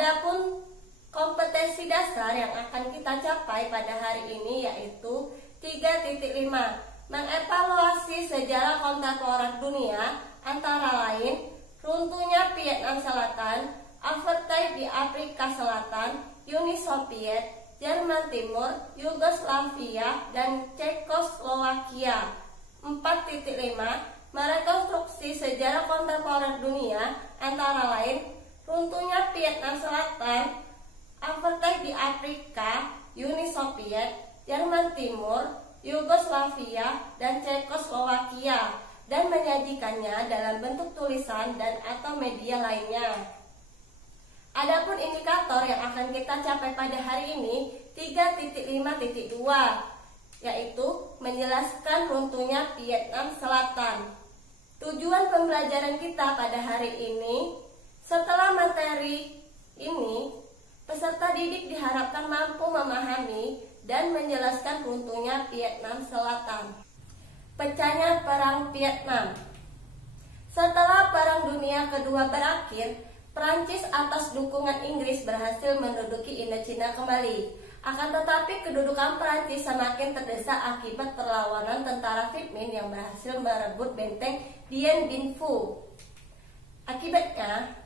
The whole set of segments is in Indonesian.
Adapun kompetensi dasar yang akan kita capai pada hari ini yaitu 3.5, mengevaluasi sejarah kontemporer dunia antara lain runtuhnya Vietnam Selatan, apartheid di Afrika Selatan, Uni Soviet, Jerman Timur, Yugoslavia, dan Cekoslowakia. 4.5, merekonstruksi sejarah kontemporer dunia antara lain runtuhnya Vietnam Selatan, apartheid di Afrika, Uni Soviet, Jerman Timur, Yugoslavia, dan Cekoslowakia, dan menyajikannya dalam bentuk tulisan dan atau media lainnya. Adapun indikator yang akan kita capai pada hari ini 3.5.2, yaitu menjelaskan runtuhnya Vietnam Selatan. Tujuan pembelajaran kita pada hari ini, setelah materi ini, peserta didik diharapkan mampu memahami dan menjelaskan runtuhnya Vietnam Selatan. Pecahnya Perang Vietnam. Setelah Perang Dunia Kedua berakhir, Prancis atas dukungan Inggris berhasil menduduki Indochina kembali. Akan tetapi kedudukan Prancis semakin terdesak akibat perlawanan tentara Viet Minh yang berhasil merebut benteng Dien Bien Phu. Akibatnya,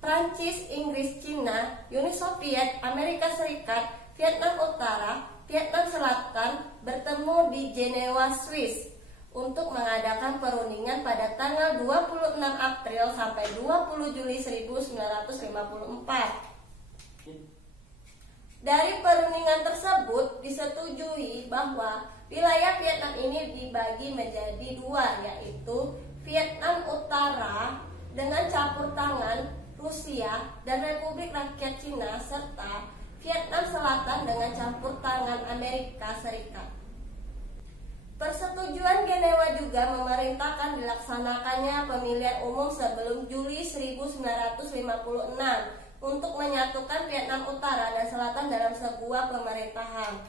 Prancis, Inggris, Cina, Uni Soviet, Amerika Serikat, Vietnam Utara, Vietnam Selatan bertemu di Jenewa, Swiss untuk mengadakan perundingan pada tanggal 26 April sampai 20 Juli 1954. Dari perundingan tersebut disetujui bahwa wilayah Vietnam ini dibagi menjadi dua, yaitu Vietnam Utara dengan campur tangan Rusia dan Republik Rakyat Cina serta Vietnam Selatan dengan campur tangan Amerika Serikat. Persetujuan Jenewa juga memerintahkan dilaksanakannya pemilihan umum sebelum Juli 1956 untuk menyatukan Vietnam Utara dan Selatan dalam sebuah pemerintahan.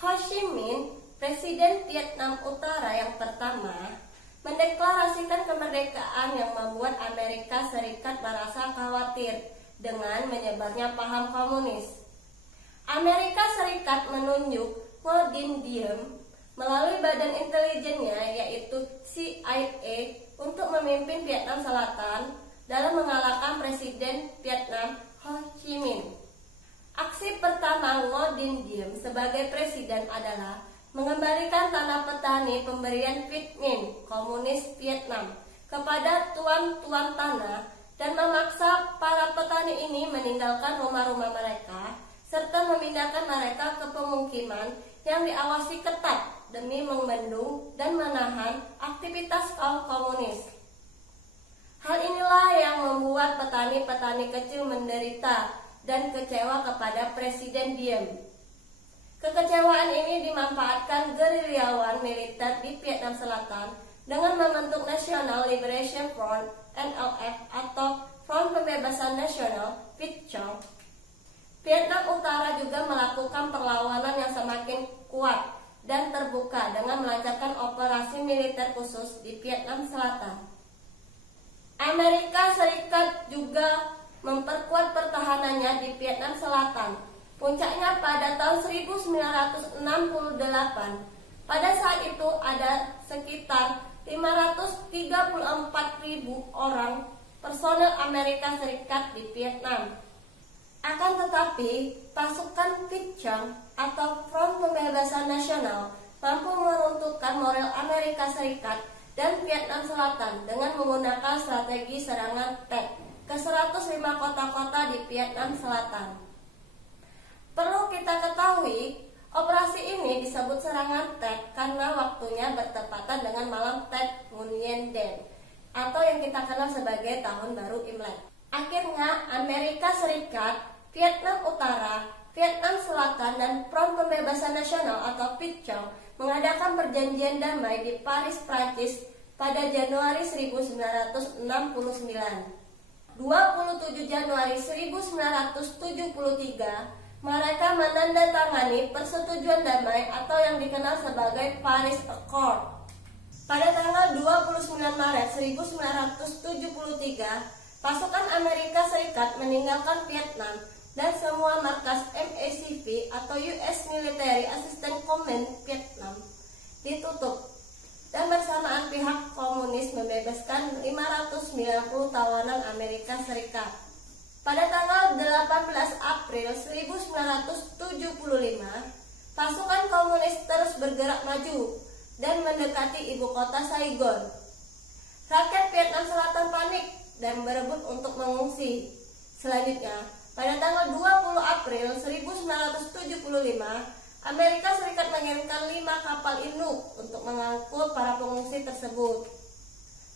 Ho Chi Minh, Presiden Vietnam Utara yang pertama, mendeklarasikan kemerdekaan yang membuat Amerika Serikat merasa khawatir dengan menyebarnya paham komunis. Amerika Serikat menunjuk Ngo Dinh Diem melalui badan intelijennya yaitu CIA untuk memimpin Vietnam Selatan dalam mengalahkan Presiden Vietnam Ho Chi Minh. Aksi pertama Ngo Dinh Diem sebagai presiden adalah mengembalikan tanah petani pemberian Viet Minh komunis Vietnam kepada tuan-tuan tanah dan memaksa para petani ini meninggalkan rumah-rumah mereka serta memindahkan mereka ke pemukiman yang diawasi ketat demi membendung dan menahan aktivitas kaum komunis. Hal inilah yang membuat petani-petani kecil menderita dan kecewa kepada Presiden Diem. Kekecewaan ini dimanfaatkan gerilyawan militer di Vietnam Selatan dengan membentuk National Liberation Front (NLF) atau Front Pembebasan Nasional (Viet Cong). Vietnam Utara juga melakukan perlawanan yang semakin kuat dan terbuka dengan melancarkan operasi militer khusus di Vietnam Selatan. Amerika Serikat juga memperkuat pertahanannya di Vietnam Selatan. Puncaknya pada tahun 1968. Pada saat itu ada sekitar 534.000 orang personel Amerika Serikat di Vietnam. Akan tetapi, pasukan Viet Cong atau Front Pembebasan Nasional mampu meruntuhkan moral Amerika Serikat dan Vietnam Selatan dengan menggunakan strategi serangan tank ke 105 kota-kota di Vietnam Selatan. Perlu kita ketahui, operasi ini disebut serangan Tet karena waktunya bertepatan dengan malam Tet Nguyen Den atau yang kita kenal sebagai Tahun Baru Imlek. Akhirnya Amerika Serikat, Vietnam Utara, Vietnam Selatan, dan Front Pembebasan Nasional atau Viet Cong mengadakan perjanjian damai di Paris, Prancis pada Januari 1969. 27 Januari 1973 mereka menandatangani persetujuan damai atau yang dikenal sebagai Paris Accord. Pada tanggal 29 Maret 1973, Pasukan Amerika Serikat meninggalkan Vietnam dan semua markas MACV atau US Military Assistance Command Vietnam ditutup, dan bersamaan pihak komunis membebaskan 590 tawanan Amerika Serikat. Pada tanggal 18 April 1975, pasukan komunis terus bergerak maju dan mendekati ibu kota Saigon. Rakyat Vietnam Selatan panik dan berebut untuk mengungsi. Selanjutnya, pada tanggal 20 April 1975, Amerika Serikat mengirimkan 5 kapal induk untuk mengangkut para pengungsi tersebut.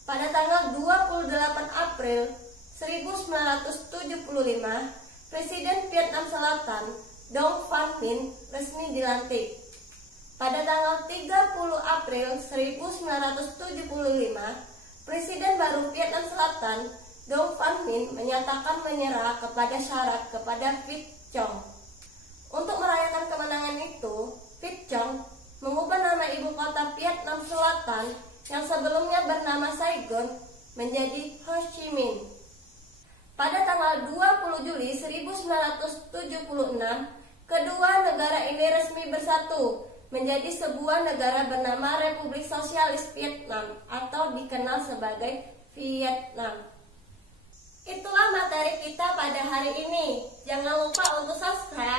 Pada tanggal 28 April 1975, Presiden Vietnam Selatan Dong Van Minh resmi dilantik. Pada tanggal 30 April 1975, Presiden baru Vietnam Selatan Dong Van Minh menyatakan menyerah kepada syarat kepada Viet Cong. Untuk merayakan kemenangan itu, Viet Cong mengubah nama ibu kota Vietnam Selatan yang sebelumnya bernama Saigon menjadi Ho Chi Minh. Pada tanggal 20 Juli 1976, kedua negara ini resmi bersatu menjadi sebuah negara bernama Republik Sosialis Vietnam atau dikenal sebagai Vietnam. Itulah materi kita pada hari ini. Jangan lupa untuk subscribe